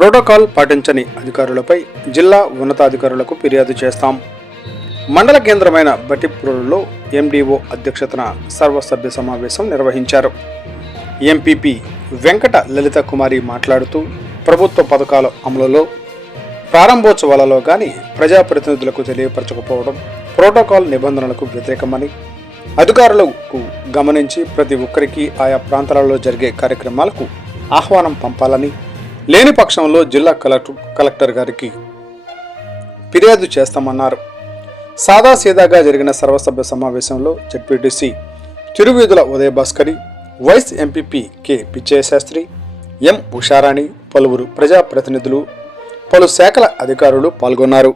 Protocol పాటించని అధికారులపై జిల్లా ఉన్నతాధికారులకు ఫిర్యాదు చేస్తాం. మండల కేంద్రమైన బట్టిప్రోలులో ఎండీఓ అధ్యక్షతన సర్వసభ్య సమావేశం నిర్వహించారు. ఎంపీపీ వెంకట లలిత కుమారి మాట్లాడుతూ ప్రభుత్వ పథకాల అమలులో ప్రారంభోత్సవాలలో కానీ ప్రజాప్రతినిధులకు తెలియపరచకపోవడం ప్రోటోకాల్ నిబంధనలకు వ్యతిరేకమని, అధికారులకు గమనించి ప్రతి ఒక్కరికి ఆయా ప్రాంతాలలో జరిగే కార్యక్రమాలకు ఆహ్వానం పంపాలని, లేని పక్షంలో జిల్లా కలెక్టర్ గారికి ఫిర్యాదు చేస్తామన్నారు. సాదాసీదాగా జరిగిన సర్వసభ్య సమావేశంలో ZPTC Tiruveedhula Udayabhaskari, vice MPP K పిచ్చయ్యశాస్త్రి, ఎం ఉషారాణి, పలువురు ప్రజాప్రతినిధులు, పలు శాఖల అధికారులు పాల్గొన్నారు.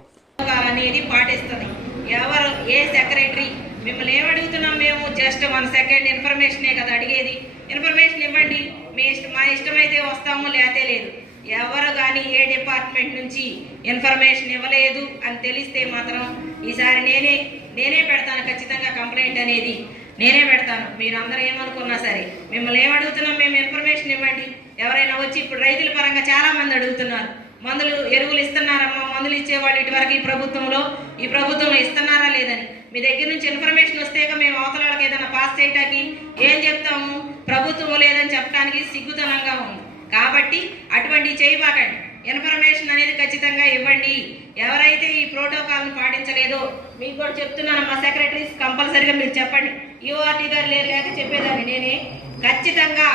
ఎవరు కానీ ఏ డిపార్ట్మెంట్ నుంచి ఇన్ఫర్మేషన్ ఇవ్వలేదు అని తెలిస్తే మాత్రం ఈసారి నేనే పెడతాను, ఖచ్చితంగా కంప్లైంట్ అనేది నేనే పెడతాను. మీరు అందరూ ఏమనుకున్నా సరే మిమ్మల్ని ఏమడుగుతున్నాం, మేము ఇన్ఫర్మేషన్ ఇవ్వండి. ఎవరైనా వచ్చి ఇప్పుడు రైతుల పరంగా చాలా మంది అడుగుతున్నారు, మందులు ఎరువులు ఇస్తున్నారమ్మా, మందులు ఇచ్చేవాళ్ళు ఇటువరకు ఈ ప్రభుత్వంలో ఇస్తున్నారా లేదని. మీ దగ్గర నుంచి ఇన్ఫర్మేషన్ వస్తేక మేము అవతల వాళ్ళకి ఏదైనా పాస్ చేయటానికి ఏం చెప్తాము, ప్రభుత్వం లేదని చెప్పడానికి సిగ్గుతనంగా ఉంది. కాబట్టి అటువంటి చేయబాకండి, ఇన్ఫర్మేషన్ అనేది ఖచ్చితంగా ఇవ్వండి. ఎవరైతే ఈ ప్రోటోకాల్ని పాటించలేదో మీకు కూడా చెప్తున్నాను, మా సెక్రటరీస్ కంపల్సరీగా మీరు చెప్పండి. యూఆర్టీ గారు లేక చెప్పేదాన్ని నేనే. ఖచ్చితంగా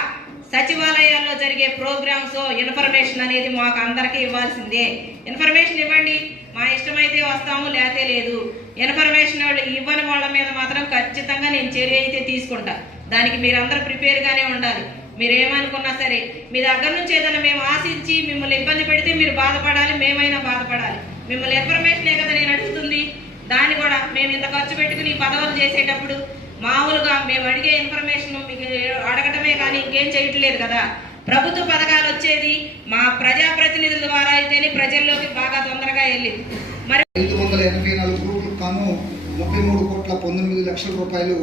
సచివాలయాల్లో జరిగే ప్రోగ్రామ్స్ ఇన్ఫర్మేషన్ అనేది మాకు అందరికీ ఇవ్వాల్సిందే. ఇన్ఫర్మేషన్ ఇవ్వండి, మా ఇష్టమైతే వస్తాము, లేతే లేదు. ఇన్ఫర్మేషన్ ఇవ్వని వాళ్ళ మీద మాత్రం ఖచ్చితంగా నేను చర్య అయితే తీసుకుంటా. దానికి మీరందరూ ప్రిపేర్గానే ఉండాలి. మీరు ఏమనుకున్నా సరే మీ దగ్గర నుంచి ఏదైనా మేము ఆశించి మిమ్మల్ని ఇబ్బంది పెడితే మీరు బాధపడాలి, మేమైనా బాధపడాలి. మిమ్మల్ని ఇన్ఫర్మేషనే కదా నేను అడుగుతుంది. దాన్ని కూడా మేము ఇంత ఖర్చు పెట్టుకుని పదవులు చేసేటప్పుడు మామూలుగా మేము అడిగే ఇన్ఫర్మేషన్ మీకు అడగటమే కానీ ఇంకేం చేయట్లేదు కదా. ప్రభుత్వ పథకాలు వచ్చేది మా ప్రజాప్రతినిధుల ద్వారా అయితేనే ప్రజల్లోకి బాగా తొందరగా వెళ్ళింది. మరి 584 గ్రూపులకు కాను 33,19,00,000 రూపాయలు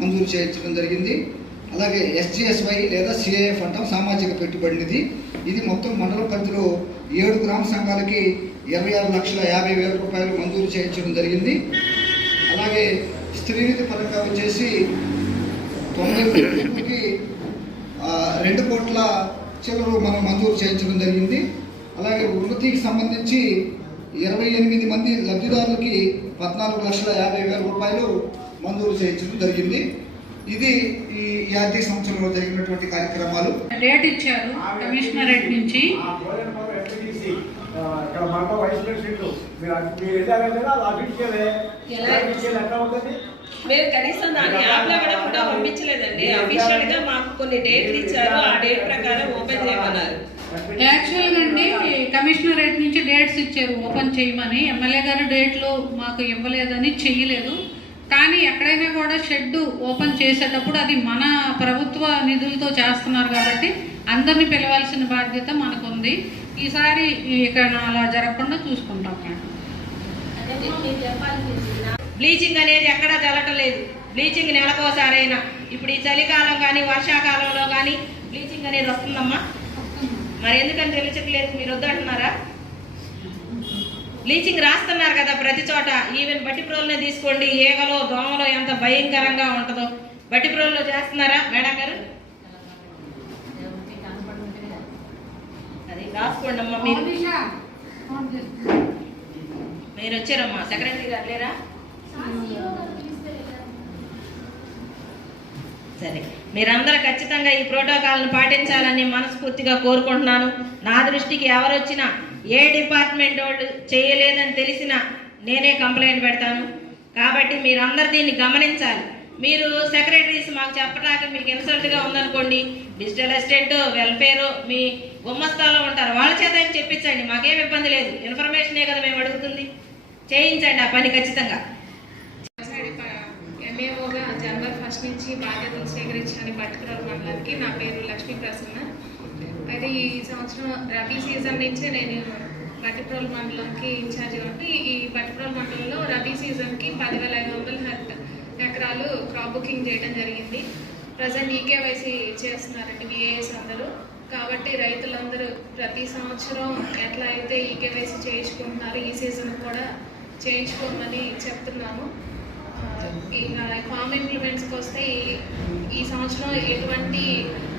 మంజూరు చేయించడం జరిగింది. అలాగే SGSY లేదా CIF అంటాం, సామాజిక పెట్టుబడి నిధి. ఇది మొత్తం మండల పరిధిలో 7 గ్రామ సంఘాలకి 26,50,000 రూపాయలు మంజూరు చేయించడం జరిగింది. అలాగే స్త్రీనిధి పథకం వచ్చేసి 90,00,000కి 2 కోట్ల చిల్లర మనం మంజూరు చేయించడం జరిగింది. అలాగే వృత్తికి సంబంధించి 28 మంది లబ్ధిదారులకి 14,50,000 రూపాయలు మంజూరు చేయించడం జరిగింది. ఇది ఈ ఆర్థిక సంవత్సరంలో జరిగినటువంటి కార్యక్రమాలు. రేట్ ఇచ్చారు కమిషనరేట్ నుంచి. మేము కనీసం దాన్ని యాప్లో కూడా పంపించలేదండి. అఫీషియల్ గా మాకు కొన్ని డేట్లు ఇచ్చారు, ఆ డేట్ ప్రకారం ఓపెన్ చేయమన్నారు. యాక్చువల్గా అండి కమిషనరేట్ నుంచి డేట్స్ ఇచ్చారు ఓపెన్ చేయమని. ఎమ్మెల్యే గారు డేట్లు మాకు ఇవ్వలేదని చెయ్యలేదు. కానీ ఎక్కడైనా కూడా షెడ్ ఓపెన్ చేసేటప్పుడు అది మన ప్రభుత్వ నిధులతో చేస్తున్నారు కాబట్టి అందరినీ పిలవాల్సిన బాధ్యత మనకుంది. ఈసారి ఇక్కడ అలా జరగకుండా చూసుకుంటాం మేడం. బ్లీచింగ్ అనేది ఎక్కడా జరగటం లేదు. బ్లీచింగ్ నెలకోసారైనా, ఇప్పుడు ఈ చలికాలం కానీ వర్షాకాలంలో కానీ బ్లీచింగ్ అనేది వస్తుందమ్మా. మరి ఎందుకని తెలియట్లేదు, మీరు వద్దంటున్నారా? బ్లీచింగ్ రాస్తున్నారు కదా ప్రతి చోట. ఈవెన్ బట్టిప్రోలునే తీసుకోండి, ఈగలో దోమలో ఎంత భయంకరంగా ఉంటుందో. బట్టిప్రోలులో చేస్తున్నారా మేడం గారు? అది రాసుకోండి అమ్మా. మీరు వచ్చారమ్మా, సెక్రటరీ గారు లేరా? సరే, మీరందరూ ఖచ్చితంగా ఈ ప్రోటోకాల్ను పాటించాలని మనస్ఫూర్తిగా కోరుకుంటున్నాను. నా దృష్టికి ఎవరు వచ్చినా, ఏ డిపార్ట్మెంట్ వాళ్ళు చేయలేదని తెలిసినా నేనే కంప్లైంట్ పెడతాను. కాబట్టి మీరందరూ దీన్ని గమనించాలి. మీరు సెక్రటరీస్ మాకు చెప్పడానికి మీకు ఇన్సల్ట్గా ఉందనుకోండి, డిజిటల్ అసిస్టెంట్, వెల్ఫేర్, మీ గుమ్మస్తాలో ఉంటారు, వాళ్ళ చేత చెప్పించండి, మాకేం ఇబ్బంది లేదు. ఇన్ఫర్మేషనే కదా మేము అడుగుతుంది, చేయించండి ఆ పని ఖచ్చితంగా. ఎంఏఓగా జనవరి 1 నుంచి బాధ్యతలు స్వీకరించాను పర్టికులర్ మండలానికి. నా పేరు లక్ష్మీ ప్రసన్న. అయితే ఈ సంవత్సరం రబీ సీజన్ నుంచే నేను బట్టిప్రోలు మండలంకి ఇన్ఛార్జ్ కాబట్టి ఈ బట్టిప్రోలు మండలంలో రబీ సీజన్కి 10,500 ఎకరాలు క్రాప్ బుకింగ్ చేయడం జరిగింది. ప్రజెంట్ ఈకేవైసీ చేస్తున్నారండి విఏఎస్ అందరూ. కాబట్టి రైతులందరూ ప్రతి సంవత్సరం ఎట్లా అయితే ఈ కేవైసీ చేయించుకుంటున్నారు ఈ సీజన్ కూడా చేయించుకోమని చెప్తున్నాము. ఇంకా ఫామ్ ఇంప్లిమెంట్స్కి వస్తే ఈ సంవత్సరం ఎటువంటి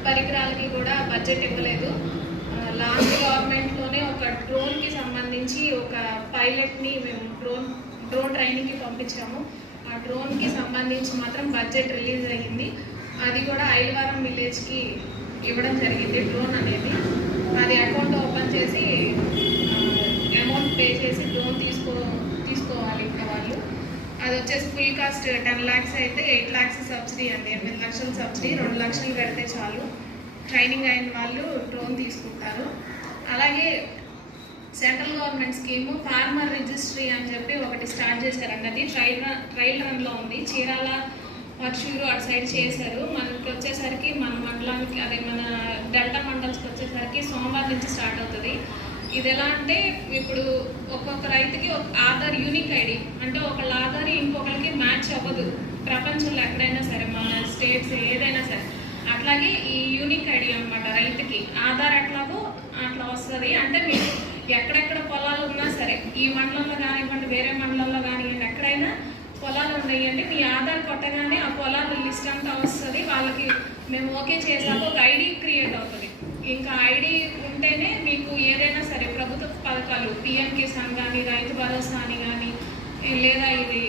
పరికరాలకి కూడా బడ్జెట్ ఇవ్వలేదు. లాస్ట్ గవర్నమెంట్లోనే ఒక డ్రోన్కి సంబంధించి ఒక పైలట్ని మేము డ్రోన్ ట్రైనింగ్కి పంపించాము. ఆ డ్రోన్కి సంబంధించి మాత్రం బడ్జెట్ రిలీజ్ అయ్యింది. అది కూడా ఐలవరం విలేజ్కి ఇవ్వడం జరిగింది డ్రోన్ అనేది. అది అకౌంట్ ఓపెన్ చేసి అమౌంట్ పే చేసి డ్రోన్ తీసుకోవాలి ఇంకా వాళ్ళు. అది వచ్చేసి ఫుల్ కాస్ట్ 10 lakhs అయితే 8 lakhs సబ్సిడీ అండి. 8 లక్షల సబ్సిడీ, 2 లక్షలు పెడితే చాలు. ట్రైనింగ్ అయిన వాళ్ళు డ్రోన్ తీసుకుంటారు. అలాగే central government scheme farmer registry అని చెప్పి ఒకటి స్టార్ట్ చేశారండి. అది ట్రయల్ రన్లో ఉంది. చీరాల వర్షూరు అటు సైడ్ చేశారు. మనకి వచ్చేసరికి మన మండలానికి అదే మన డెల్టా మండల్స్కి వచ్చేసరికి సోమవారం నుంచి స్టార్ట్ అవుతుంది. ఇది ఎలా అంటే ఇప్పుడు ఒక్కొక్క రైతుకి ఒక ఆధార్ యూనిక్ ఐడి, అంటే ఒకళ్ళ ఆధార్ ఇంకొకరికి మ్యాచ్ అవ్వదు ప్రపంచంలో ఎక్కడైనా సరే, మన స్టేట్స్ ఏదైనా సరే. అట్లాగే ఈ యూనిక్ ఐడి అనమాట రైతుకి ఆధార్ ఎట్లాగో అట్లా వస్తుంది. అంటే మీరు ఎక్కడెక్కడ పొలాలు ఉన్నా సరే, ఈ మండలంలో కానివ్వండి వేరే మండలంలో కానివ్వండి, ఎక్కడైనా పొలాలు ఉన్నాయండి, మీ ఆధార్ కొట్టగానే ఆ పొలాలు లిస్ట్ అంతా వస్తుంది. వాళ్ళకి మేము ఓకే చేసాక ఒక ఐడి క్రియేట్ అవుతుంది. ఇంకా ఐడి ఉంటేనే మీకు ఏదైనా సరే ప్రభుత్వ పథకాలు పిఎం కిసాన్ కానీ రైతు భరోసా అని కానీ, లేదా ఇది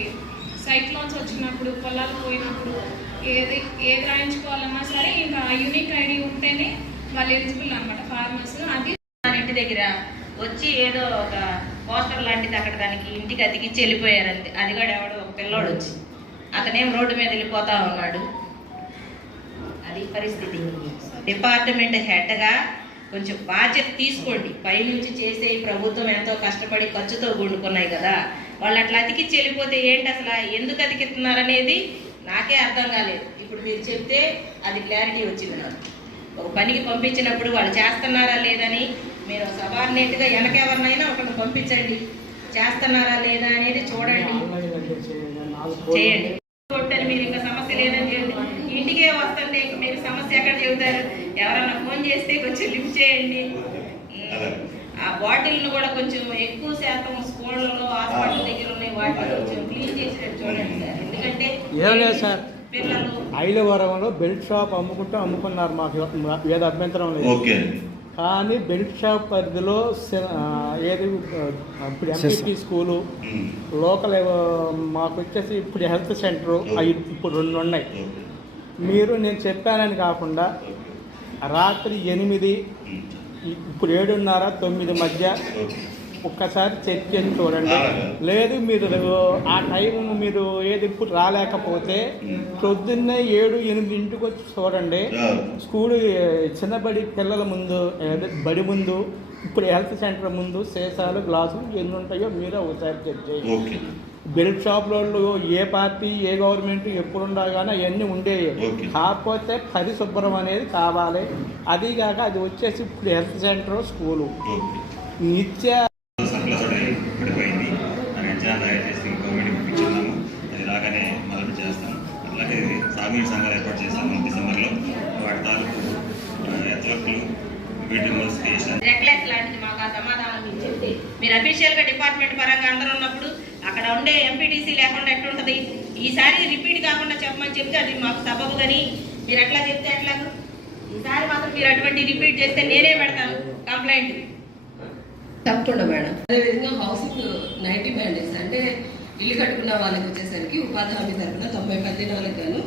సైక్లోన్స్ వచ్చినప్పుడు పొలాలు పోయినప్పుడు ఏది రాయించుకోవాలన్నా సరే ఇంకా యూనిక్ ఐడి ఉంటేనే వాళ్ళు ఎలిజిబుల్ అనమాట ఫార్మర్స్. అది ఇంటి దగ్గర వచ్చి ఏదో ఒక పోస్టర్ లాంటిది అక్కడ దానికి ఇంటికి అతికిచ్చి వెళ్ళిపోయారు అంతే. అది కూడా ఎవడో ఒక పిల్లోడు వచ్చి అతనేం రోడ్డు మీద వెళ్ళిపోతా ఉన్నాడు. అది పరిస్థితి. డిపార్ట్మెంట్ హెడ్గా కొంచెం బాధ్యత తీసుకోండి. పైనుంచి చేసే ఈ ప్రభుత్వం ఎంతో కష్టపడి ఖర్చుతో కూడుకున్నాయి కదా, వాళ్ళు అట్లా అతికిచ్చి వెళ్ళిపోతే ఏంటి అసలు ఎందుకు అతికిస్తున్నారనేది నాకే అర్థం కాలేదు. ఇప్పుడు మీరు చెప్తే అది క్లారిటీ వచ్చింది నాకు. ఒక పనికి పంపించినప్పుడు వాళ్ళు చేస్తున్నారా లేదని మీరు సబార్డినేట్గా వెనకెవరినైనా ఒకరిని పంపించండి, చేస్తున్నారా లేదా అనేది చూడండి, చేయండి. కొట్టని మీరు ఇంకా సమస్య లేదని చేయండి. ఇంటికే వస్తుంటే మీరు సమస్య ఎక్కడ చెబుతారు? ఎవరన్నా ఫోన్ చేస్తే కొంచెం లిఫ్ట్ చేయండి. ఆ బాటిల్ను కూడా కొంచెం ఎక్కువ శాతం స్కూళ్ళలో హాస్పిటల్ దగ్గర ఉన్నాయి, వాటిని కొంచెం క్లీన్ చేసేటట్టు చూడండి సార్. ఎందుకంటే సార్ పిల్లలు ఐలవరంలో బెల్ట్ షాప్ అమ్ముకున్నారు, మాకు ఏదో అభ్యంతరం లేదు. కానీ బెల్ట్ షాప్ పరిధిలో ఏది ఇప్పుడు ఎంపీపీ స్కూలు, లోకల్ మాకు వచ్చేసి ఇప్పుడు హెల్త్ సెంటరు అవి ఇప్పుడు 2 ఉన్నాయి. మీరు నేను చెప్పానని కాకుండా రాత్రి 8 ఇప్పుడు 7:30 9 మధ్య ఒక్కసారి చెక్ చేసి చూడండి. లేదు మీరు ఆ టైం మీరు ఏది ఇప్పుడు రాలేకపోతే పొద్దున్నే 7-8 వచ్చి చూడండి. స్కూల్ చిన్నబడి పిల్లల ముందు బడి ముందు ఇప్పుడు హెల్త్ సెంటర్ ముందు సీసాలు గ్లాసులు ఎన్ని ఉంటాయో మీరే ఒకసారి చెక్ చేయండి. బెల్ట్ షాప్లో ఏ పార్టీ ఏ గవర్నమెంట్ ఎప్పుడు ఉండగానే అవన్నీ ఉండేవి. కాకపోతే పరిశుభ్రం అనేది కావాలి. అదిగాక అది వచ్చేసి ఇప్పుడు హెల్త్ సెంటర్ స్కూలు నిత్య పడిపోయింది. దాని అంచనా తయారు చేసి గవర్నమెంట్ పంపించున్నాము. అది రాగానే మొదలు చేస్తాము. అలాగే సాగునీటి సంఘాలు ఏర్పాటు చేస్తాము డిసెంబర్లో. వాటి తాలూకు ఎత్తులకులు వీటిలో స్టేషన్ రెక్లెస్ లాంటిది మాకు ఆ సమాధానం మీరు చెప్తే, మీరు అఫీషియల్గా డిపార్ట్మెంట్ పరంగా అందరూ ఉన్నప్పుడు అక్కడ ఉండే ఎంపీటీసీ లేకుండా ఎట్లుంటుంది? ఈసారి రిపీట్ కాకుండా చెప్పమని చెప్తే అది మాకు సబబు. కానీ మీరు ఎట్లా చెప్తే ఎట్లా? ఈసారి మాత్రం మీరు అటువంటి రిపీట్ చేస్తే నేనే పెడతాను కంప్లైంట్. తప్పకుండా మేడం. అదేవిధంగా హౌసింగ్ 90 మ్యాండేట్స్ అంటే ఇల్లు కట్టుకున్న వాళ్ళకి వచ్చేసరికి ఉపాధి హామీ తరఫున 90 పదినాలకు గాను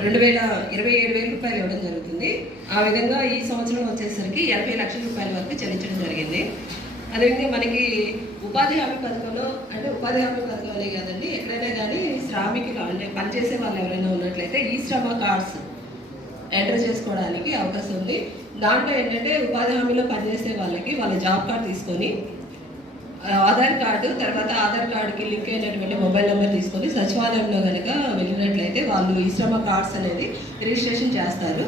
27,000 రూపాయలు ఇవ్వడం జరుగుతుంది. ఆ విధంగా ఈ సంవత్సరం వచ్చేసరికి 80 లక్షల రూపాయల వరకు చెల్లించడం జరిగింది. అదేవిధంగా మనకి ఉపాధి హామీ పథకంలో అంటే ఉపాధి హామీ పథకం అనే కాదండి, ఎక్కడైనా కానీ శ్రామికులు అంటే పనిచేసే వాళ్ళు ఎవరైనా ఉన్నట్లయితే ఈ శ్రమ కార్డ్స్ ఎంటర్ చేసుకోవడానికి అవకాశం ఉంది. దాంట్లో ఏంటంటే ఉపాధి హామీలో పనిచేసే వాళ్ళకి వాళ్ళ జాబ్ కార్డ్ తీసుకొని ఆధార్ కార్డు, తర్వాత ఆధార్ కార్డుకి లింక్ అయినటువంటి మొబైల్ నెంబర్ తీసుకొని సచివాలయంలో కనుక వెళ్ళినట్లయితే వాళ్ళు ఈ శ్రమ కార్డ్స్ అనేది రిజిస్ట్రేషన్ చేస్తారు.